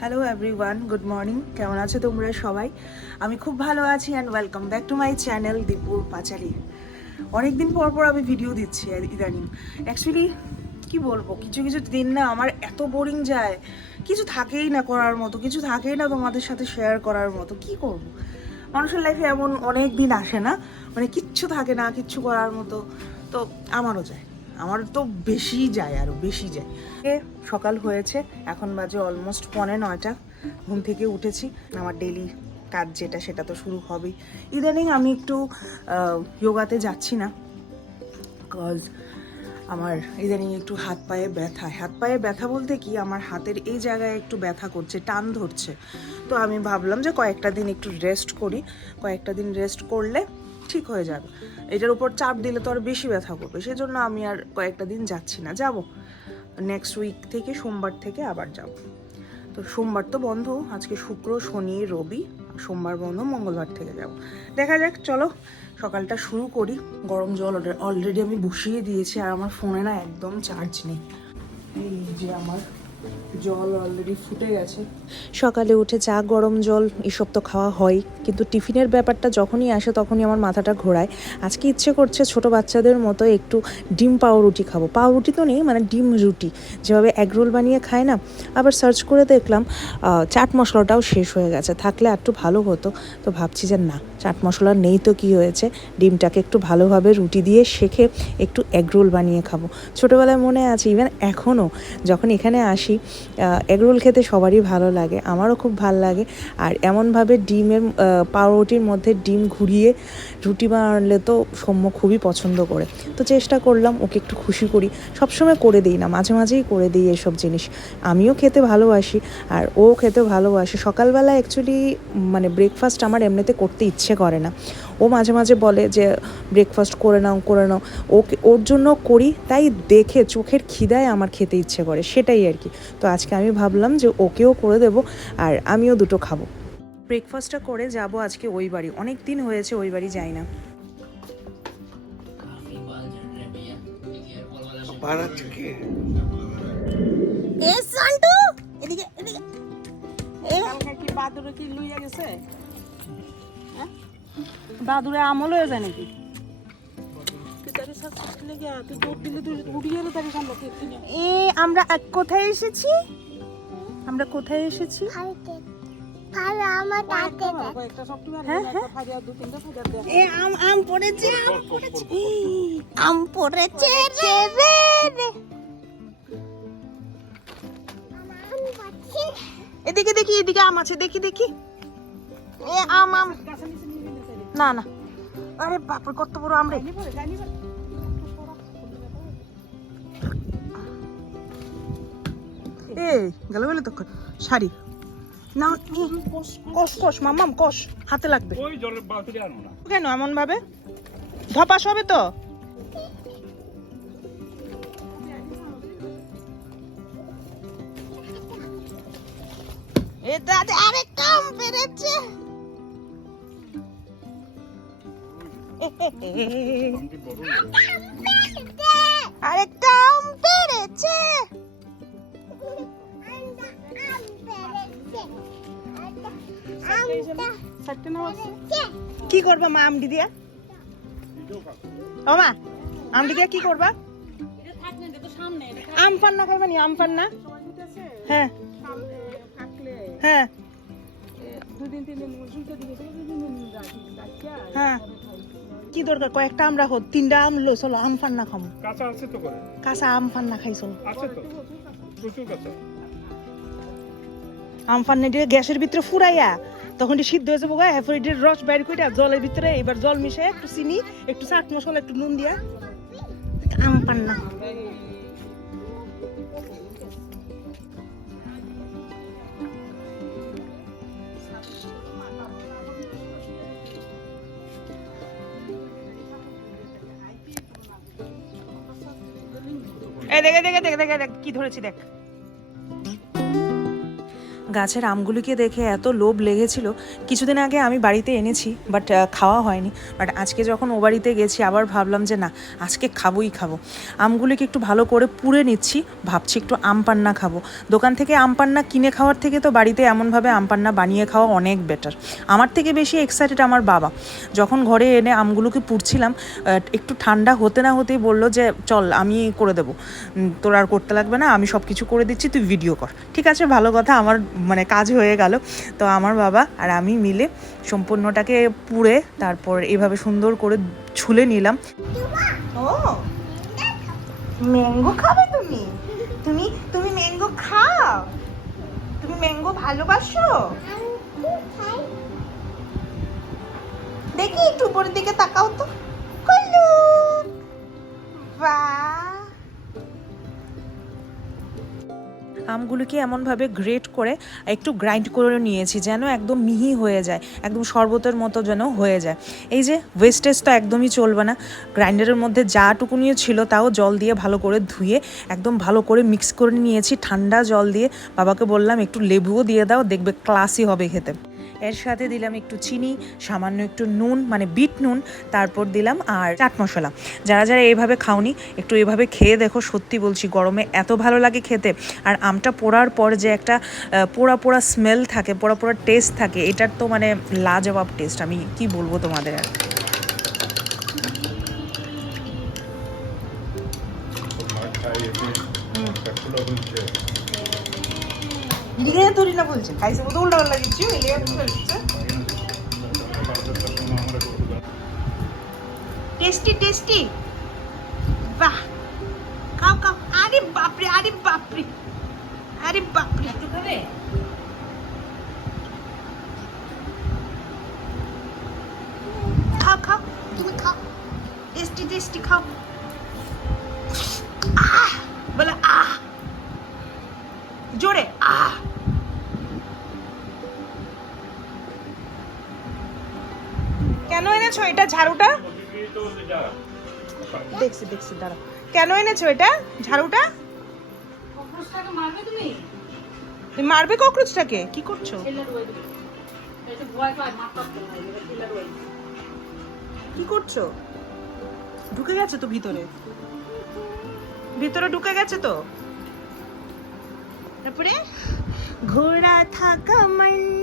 Hello everyone good morning কেমন আছো তোমরা সবাই? আমি খুব ভালো আছি and welcome back to my channel দীপুর পাচারি অনেকদিন পর পর আমি ভিডিও দিচ্ছি, ইদানিং। অ্যাকচুয়ালি কি বলব? কিছু কিছু দিন না আমার এত বোরিং যায়। কিছু থাকেই না করার মতো, কিছু থাকেই না তোমাদের সাথে শেয়ার করার মতো। কি করব? মানুষের লাইফে এমন অনেক দিন আসে না মানে কিচ্ছু থাকে না, কিচ্ছু করার মতো। তো আমারও যায়। আমার তো বেশি যায় আরও বেশি যায়। সকাল হয়েছে, এখন বাজে অলমোস্ট পনে নয়টা। ঘুম থেকে উঠেছি। আমার ডেলি কাজ যেটা, সেটা তো শুরু হবেই। ইদানিং আমি একটু যোগাতে যাচ্ছি না। কজ আমার ইদানিং একটু হাত পায়ে ব্যথা। হাত পায়ে ব্যথা বলতে কি, আমার হাতের এই জায়গায় একটু ব্যথা করছে, টান ধরছে। তো আমি ভাবলাম যে কয়েকটা দিন একটু রেস্ট করি। কয়েকটা দিন রেস্ট করলে ঠিক হয়ে যাবে। এটার উপর চাপ দিলে তো আর বেশি ব্যথা করবে। সেজন্য আমি আর কয়েকটা দিন যাচ্ছি না। যাব। নেক্সট উইক থেকে সোমবার থেকে আবার যাব। তো সোমবার তো বন্ধ। আজকে শুক্র, শনি, রবি। সোমবার বন্ধ, মঙ্গলবার থেকে যাব। দেখা যাক, চলো। সকালটা শুরু করি। গরম জল অলরেডি আমি বসিয়ে দিয়েছি। আর আমার ফোনে না একদম চার্জ নেই। এই যে আমার জল অলরেডি ফুটে গেছে। সকালে উঠে চা গরম জল, এসব তো খাওয়া হয়। কিন্তু টিফিনের ব্যাপারটা যখনই আসে তখনই আমার মাথাটা ঘোরায়। আজকে ইচ্ছে করছে ছোট বাচ্চাদের মতো একটু ডিম পাউরুটি খাব। পাউরুটি তো নেই মানে ডিম রুটি। যেভাবে এগ রোল বানিয়ে খায় না? আবার সার্চ করে দেখলাম চাট মশলাটাও শেষ হয়ে গেছে। থাকলে একটু ভালো হতো। তো ভাবছি যে না, চাট মশলা নেই তো কি হয়েছে? ডিমটাকে একটু ভালোভাবে রুটি দিয়ে শেখে একটু এগ রোল বানিয়ে খাব। ছোটোবেলায় মনে আছে ইভেন এখনও যখন এখানে আসি এগ রোল খেতে সবারই ভালো লাগে, আমারও খুব ভালো লাগে। আর এমনভাবে ডিমের পাউরুটির মধ্যে ডিম ঘুরিয়ে রুটি বানালে তো সৌম্য খুবই পছন্দ করে। তো চেষ্টা করলাম, ওকে একটু খুশি করি। সবসময় করে দিই না, মাঝে মাঝেই করে দিই এসব জিনিস। আমিও খেতে ভালোবাসি, আর ও খেতে ভালোবাসে। সকালবেলা অ্যাকচুয়ালি মানে ব্রেকফাস্ট আমার এমনিতে করতে ইচ্ছে করে না। ও মাঝে মাঝে বলে যে ব্রেকফাস্ট করে নাও করে নাও। ওকে ওর জন্য করি তাই দেখে চোখের খিদায় আমার খেতে ইচ্ছে করে সেটাই আর কি। তো আজকে আমি ভাবলাম যে ওকেও করে দেব আর আমিও দুটো খাব। ব্রেকফাস্টটা করে যাব আজকে ওই বাড়ি অনেক দিন হয়েছে ওই বাড়ি যাই না। এদিকে এদিকে। কি বাদুরে কি লুইয়া গেছে? হ্যাঁ? বাদুরে আমল হয়ে যায় নাকি? এ আমরা আজ কোথায় এসেছি? আমরা কোথায় এসেছি? হ্যাঁ, এ আম আম পড়েছে আম পড়েছে। আম পড়েছে রে রে রে। এদিকে দেখি এদিকে আম আছে দেখি দেখি। এ আম আম। না না। আরে বাপরে কত বড় আম রে এই গেল গেলে তখন শাড়ি। না ই, কষ কষ মামাম কষ হাতে লাগবে। ওই জলের বালতিটা আনো না। কেন এমন ভাবে ধপাস হবে তো? আরেকটা আম আরেকটা আম পেরেছে কি করবা মা আমডি দিয়া? ও মা আমডি দিয়া কি করবা? আম পান্না খাইবা নি? আম পান্না হ্যাঁ। হ্যাঁ। দুদিন তিন দিন হ্যাঁ। কি দরকার? কয়েকটা আমরা হোক তিনটা আম লো চলো আম পান্না খামো। কাঁচা আছে তো করে কাঁচা আম পান্না খাই চলো। আছে তো? প্রচুর কাঁচা। আম দিয়ে গ্যাসের ভিতরে ফুরাইয়া তখন এটি সিদ্ধ হয়ে যাব গা এরপর এটির রস বাইর করে জলের ভিতরে এবার জল মিশে একটু চিনি একটু চাট মশলা একটু নুন দিয়া আম পান্না এই দেখে দেখে দেখে দেখে দেখ কি ধরেছি দেখ। গাছের আমগুলিকে দেখে এত লোভ লেগেছিল, কিছুদিন আগে আমি বাড়িতে এনেছি বাট খাওয়া হয়নি। বাট আজকে যখন ও বাড়িতে গেছি, আবার ভাবলাম যে না, আজকে খাবোই খাব। আমগুলিকে একটু ভালো করে পুড়ে নিচ্ছি, ভাবছি একটু আম পান্না খাব। দোকান থেকে আম পান্না কিনে খাওয়ার থেকে তো বাড়িতে এমনভাবে আম পান্না বানিয়ে খাওয়া অনেক বেটার আমার থেকে বেশি এক্সাইটেড আমার বাবা। যখন ঘরে এনে আমগুলোকে পুড়ছিলাম একটু ঠান্ডা হতে না হতেই বলল যে, চল, আমি করে দেবো। তোর আর করতে লাগবে না, আমি সব কিছু করে দিচ্ছি, তুই ভিডিও কর। ঠিক আছে, ভালো কথা, আমার মানে কাজ হয়ে গেল। তো আমার বাবা আর আমি মিলে সম্পূর্ণটাকে পুড়ে তারপর এভাবে সুন্দর করে ছুলে নিলাম। ও, ম্যাঙ্গো খাবে তুমি? তুমি তুমি ম্যাঙ্গো খাও? তুমি ম্যাঙ্গো ভালোবাসো? দেখি একটু উপরের দিকে তাকাও তো। বাহ! আমগুলোকে এমনভাবে গ্রেট করে একটু গ্রাইন্ড করে নিয়েছি যেন একদম মিহি হয়ে যায়, একদম শরবতের মতো যেন হয়ে যায়। এই যে ওয়েস্টেজ তো একদমই চলবে না, গ্রাইন্ডারের মধ্যে যা টুকুনিও ছিল তাও জল দিয়ে ভালো করে ধুয়ে, একদম ভালো করে মিক্স করে নিয়েছি, ঠান্ডা জল দিয়ে। বাবাকে বললাম, একটু লেবুও দিয়ে দাও, দেখবে ক্লাসই হবে খেতে। এর সাথে দিলাম একটু চিনি, সামান্য একটু নুন মানে বিট নুন, তারপর দিলাম আর চাট মশলা। যারা যারা এইভাবে খাওনি, একটু এভাবে খেয়ে দেখো, সত্যি বলছি, গরমে এত ভালো লাগে খেতে। আর আমটা পোড়ার পর যে একটা পোড়া পোড়া স্মেল থাকে, পোড়া পোড়া টেস্ট থাকে, এটার তো মানে লাজবাব টেস্ট আমি কি বলব তোমাদের? আর লিগে ধরি না বলছে খাইছে বোধ উল্টা পাল্টা কিছু টেস্টি টেস্টি বাহ খাও খাও আরে বাপরে আরে বাপরে আরে বাপরে একটু খাবে খাও খাও তুমি খাও টেস্টি টেস্টি খাও আহ বলে আহ জোরে আহ কেন এনেছো এটা ঝাড়ুটা? দেখছি দেখছি দাঁড়া কেন এনেছো এটা? ঝাড়ুটা? মারবে কক্রোচটাকে? কি করছ? কি করছ? ঢুকে গেছে তো ভিতরে। ভিতরে ঢুকে গেছে তো? তারপরে ঘোড়া থাকা মানে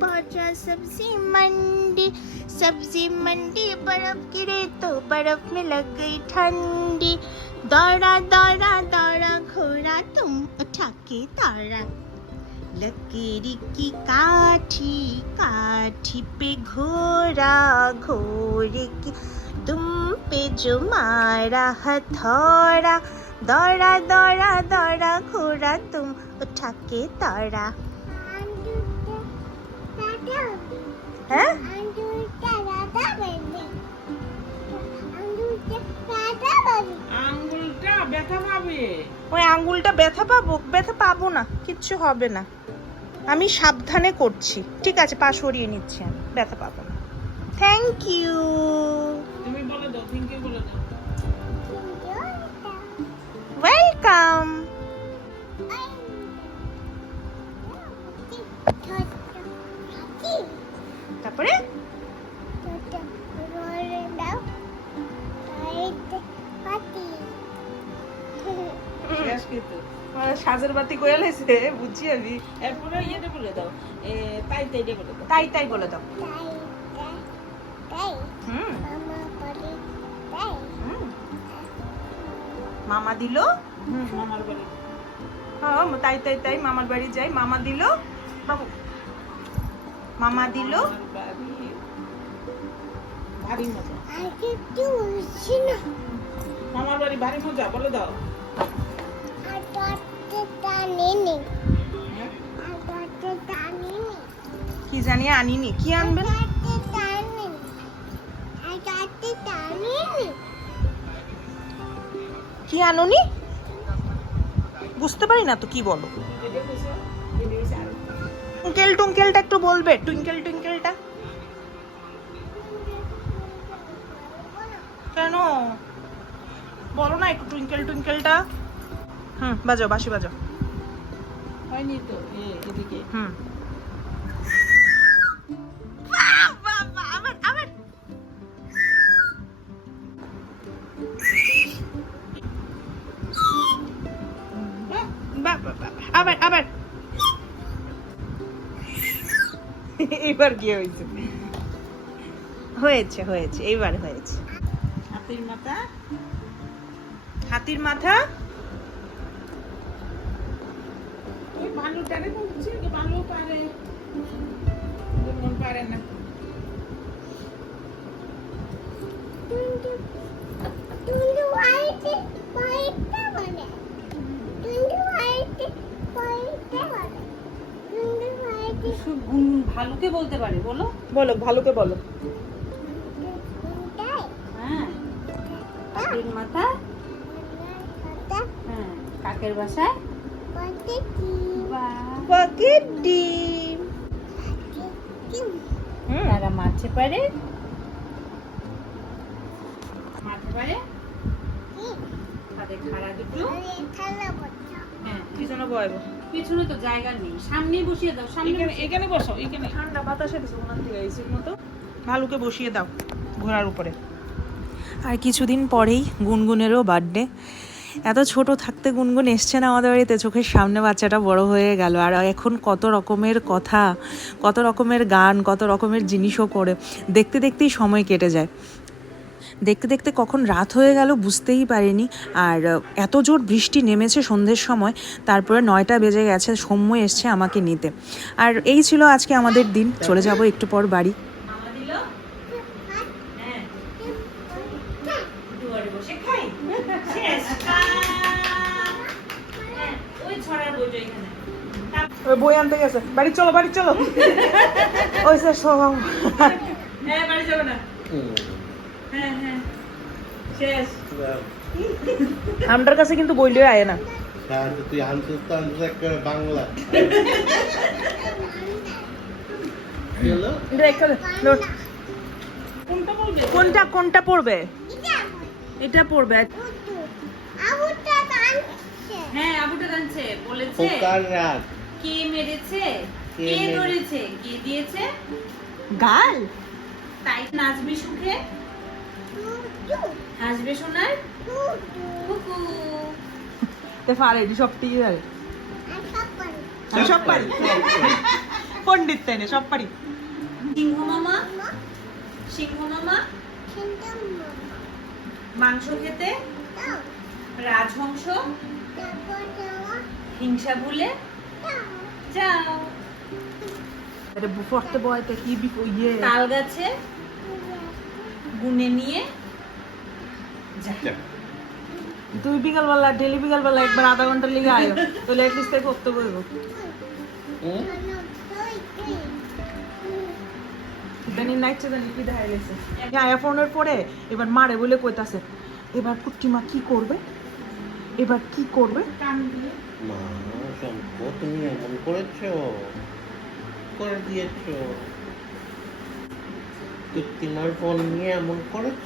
पहुँचा सब्ज़ी मंडी सब्ज़ी मंडी, बर्फ़ गिरे तो बर्फ़ में लग गई ठंडी। दौड़ा दौड़ा दौड़ा घोड़ा, तुम उठा के दौड़ा लकीरी की काठी काठी पे घोड़ा घोड़े की तुम पे जो मारा हथौड़ा दौड़ा दौड़ा दौड़ा घोड़ा, तुम उठा के दौड़ा হ্যাঁ? ওই আঙ্গুলটা ব্যথা পাবো ব্যথা পাবো না কিচ্ছু হবে না। আমি সাবধানে করছি। ঠিক আছে পা সরিয়ে নিচ্ছি আমি ব্যথা পাবো না। থ্যাংক ইউ তুমি বলে দাও থ্যাংক ইউ বলে দাও। ওয়েলকাম সাজের বাতি কয়ে লাইছে বুঝছি আমি এরপরে ইয়েটা বলে দাও তাই তাইটা বলে দাও তাই তাই বলে দাও। মামা দিল? হুম মামার বাড়ি হ্যাঁ তাই তাই তাই, মামার বাড়ি যাই। মামা দিল? মামা দিল? ভারী মজা মামার বাড়ি ভারী মজা বলে দাও। হ্যাঁ? কি জানি আনিনি কি আনবেন কি আনুনি? বুঝতে পারি না তো কি বলো। টুঙ্কেল টুঙ্কেলটা একটু বলবে টুইঙ্কেল টুইঙ্কেলটা কেন? বলো না একটু টুইঙ্কেল টুইঙ্কেলটা। হুম বাজাও বাসি বাজাও। হয়নি তো এদিকে। হুম। আবার আবার। এবার কি হয়েছে? হয়েছে হয়েছে এইবার হয়েছে। হাতির মাথা। হাতির মাথা। বলছি ভালো পারে। পারে না। ভালুকে বলতে পারে বলো। বলো ভালোকে বলো। মাথা হ্যাঁ কাকের বাসায়? পকেট ডিম তারা মাছে পারে? মাছে পারে? তাদের খাড়া দুটো। হ্যাঁ পিছনে বয়ব। পিছনে তো জায়গা নেই। সামনেই বসিয়ে দাও সামনে এখানে এখানে বসো এখানে। ঠান্ডা বাতাস থেকে মতো। ভালুকে বসিয়ে দাও ঘোড়ার উপরে। আর কিছুদিন পরেই গুনগুনেরও বার্থডে এত ছোট থাকতে গুনগুন এসছে না আমাদের বাড়িতে, চোখের সামনে বাচ্চাটা বড় হয়ে গেল। আর এখন কত রকমের কথা, কত রকমের গান, কত রকমের জিনিসও করে। দেখতে দেখতেই সময় কেটে যায়। দেখতে দেখতে কখন রাত হয়ে গেল বুঝতেই পারিনি। আর এত জোর বৃষ্টি নেমেছে সন্ধ্যের সময়, তারপরে নয়টা বেজে গেছে, সৌম্য এসছে আমাকে নিতে। আর এই ছিল আজকে আমাদের দিন। চলে যাব একটু পর বাড়ি। ওই বই আনতে গেছে। বাড়ি চলো বাড়ি চলো। ওই স্যার সব হ্যাঁ বাড়ি যাবে না। হ্যাঁ হ্যাঁ। শেষ। আমটার কাছে কিন্তু বইলে আয় না। তুই আনছিস তো আনছিস একেবারে বাংলা। কোনটা কোনটা কোনটা পড়বে? এটা পড়বে। আবুটা কানছে হ্যাঁ আবুটা জানছে বলেছে। কে মেরেছে? কে ধরেছে? কে দিয়েছে? গাল। তাই নাচবি সুখে? হাসবে সোনার? কুকু। তে পারে এটি সব টিকে আমি সব পারি পণ্ডিত তাই সব পারি। সিংহ মামা? সিংহ মামা? মাংস খেতে? যাওয়া হিংসা ভুলে? যাও। এটা পড়তে বয়তে কি ইয়ে। তাল গাছে গুনে নিয়ে যা। তুই বিকাল বেলা ডেলি বিকাল বেলা একবার আধা ঘণ্টা লিগে আয়ো তাহলে অ্যাটলিস্ট তাই করতে বলব নাইটে কি দেখা গেছে। আয়া ফোনের পরে এবার মারে বলে কইতাছে এবার কুট্টিমা কি করবে? এবার কি করবে? মা শঙ্খ তুমি এমন করেছ। করে দিয়েছ। কৃত্রিমার ফোন নিয়ে এমন করেছ।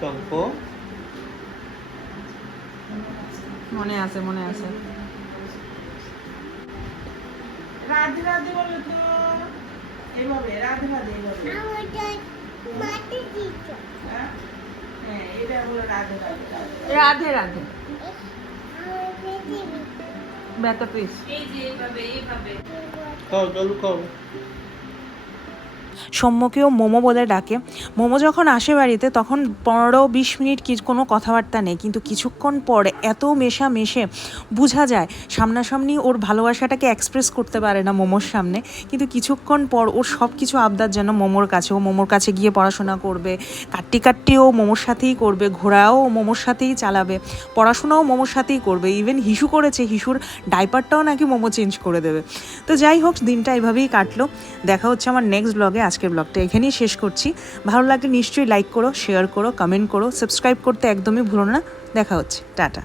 শঙ্খ মনে আছে মনে আছে। রাধে রাধে বলে তো। এইভাবে রাধে রাধে এইভাবে মাটি দিচ্ছ হ্যাঁ? রাধে রাধে রাধে রাধে আমার পৃথিবী ব্যথা পিস এই যে এইভাবে এইভাবে খাও চলো খাও সৌম্যকেও মোমো বলে ডাকে। মোমো যখন আসে বাড়িতে, তখন পনেরো বিশ মিনিট কি কোনো কথাবার্তা নেই। কিন্তু কিছুক্ষণ পর এত মেশা মেশে বোঝা যায়, সামনাসামনি ওর ভালোবাসাটাকে এক্সপ্রেস করতে পারে না মোমোর সামনে। কিন্তু কিছুক্ষণ পর ওর সব কিছু আবদার যেন মোমোর কাছে, ও মোমোর কাছে গিয়ে পড়াশোনা করবে। কাট্টি কাট্টিও মোমোর সাথেই করবে ঘোরাও মোমোর সাথেই চালাবে, পড়াশোনাও মোমোর সাথেই করবে। ইভেন হিসু করেছে, হিসুর ডাইপারটাও নাকি মোমো চেঞ্জ করে দেবে। তো যাই হোক, দিনটা এভাবেই কাটলো। দেখা হচ্ছে আমার নেক্সট ব্লগে আজকের ব্লগটা এখানেই শেষ করছি। ভালো লাগলে নিশ্চয়ই লাইক করো শেয়ার করো কমেন্ট করো সাবস্ক্রাইব করতে একদমই ভুলো না। দেখা হচ্ছে। টাটা।